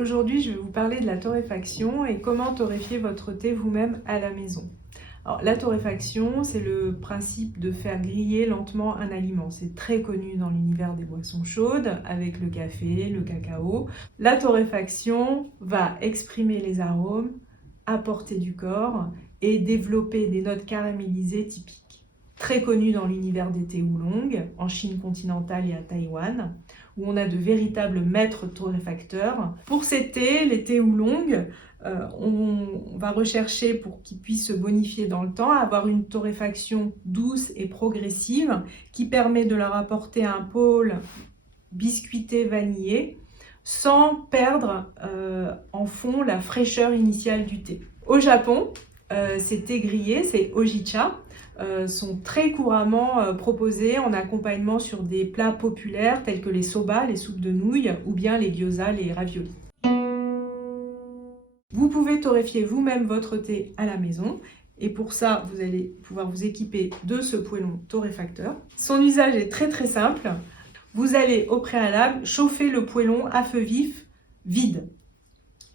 Aujourd'hui, je vais vous parler de la torréfaction et comment torréfier votre thé vous-même à la maison. Alors, la torréfaction, c'est le principe de faire griller lentement un aliment. C'est très connu dans l'univers des boissons chaudes, avec le café, le cacao. La torréfaction va exprimer les arômes, apporter du corps et développer des notes caramélisées typiques. Très connu dans l'univers des thés oolong, en Chine continentale et à Taïwan, où on a de véritables maîtres torréfacteurs. Pour ces thés, les thés oolong, on va rechercher, pour qu'ils puissent se bonifier dans le temps, avoir une torréfaction douce et progressive qui permet de leur apporter un pôle biscuité vanillé sans perdre en fond la fraîcheur initiale du thé. Au Japon, ces thés grillés, ces hojicha, sont très couramment proposés en accompagnement sur des plats populaires tels que les soba, les soupes de nouilles, ou bien les gyoza, les raviolis. Vous pouvez torréfier vous-même votre thé à la maison et pour ça, vous allez pouvoir vous équiper de ce poêlon torréfacteur. Son usage est très simple. Vous allez au préalable chauffer le poêlon à feu vif, vide.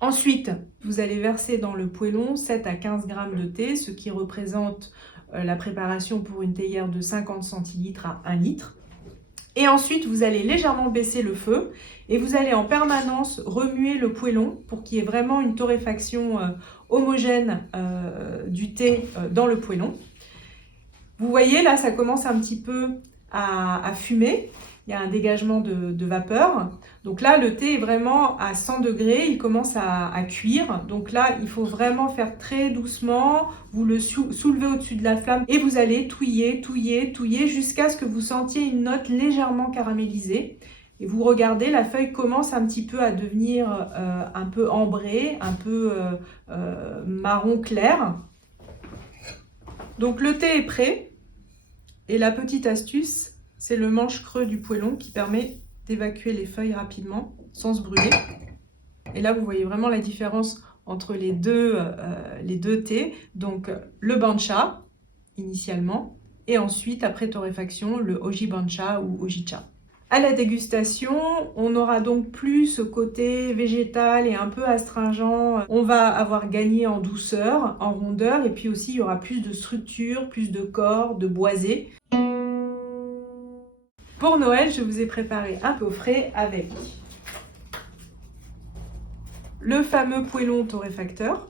Ensuite, vous allez verser dans le poêlon 7 à 15 g de thé, ce qui représente la préparation pour une théière de 50 centilitres à 1 litre. Et ensuite, vous allez légèrement baisser le feu et vous allez en permanence remuer le poêlon pour qu'il y ait vraiment une torréfaction homogène du thé dans le poêlon. Vous voyez, là, ça commence un petit peu à fumer. Il y a un dégagement de vapeur. Donc là, le thé est vraiment à 100 degrés, il commence à cuire. Donc là, il faut vraiment faire très doucement. Vous le soulevez au-dessus de la flamme et vous allez touiller jusqu'à ce que vous sentiez une note légèrement caramélisée. Et vous regardez, la feuille commence un petit peu à devenir un peu ambrée, un peu marron clair. Donc le thé est prêt. Et la petite astuce, c'est le manche creux du poêlon qui permet d'évacuer les feuilles rapidement sans se brûler. Et là, vous voyez vraiment la différence entre les deux thés. Donc le bancha initialement et ensuite, après torréfaction, le hoji bancha ou hojicha. À la dégustation, on n'aura donc plus ce côté végétal et un peu astringent. On va avoir gagné en douceur, en rondeur et puis aussi il y aura plus de structure, plus de corps, de boisé. Pour Noël, je vous ai préparé un coffret avec le fameux poêlon torréfacteur.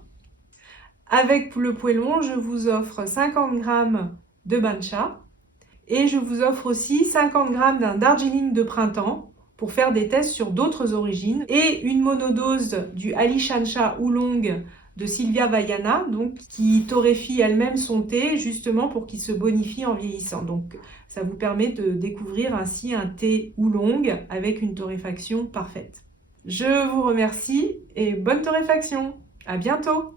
Avec le poêlon, je vous offre 50 g de bancha et je vous offre aussi 50 g d'un darjeeling de printemps pour faire des tests sur d'autres origines et une monodose du Alishancha Oolong de Sylvia Vaiana, donc qui torréfie elle-même son thé justement pour qu'il se bonifie en vieillissant. Donc ça vous permet de découvrir ainsi un thé oolong avec une torréfaction parfaite. Je vous remercie et bonne torréfaction. À bientôt.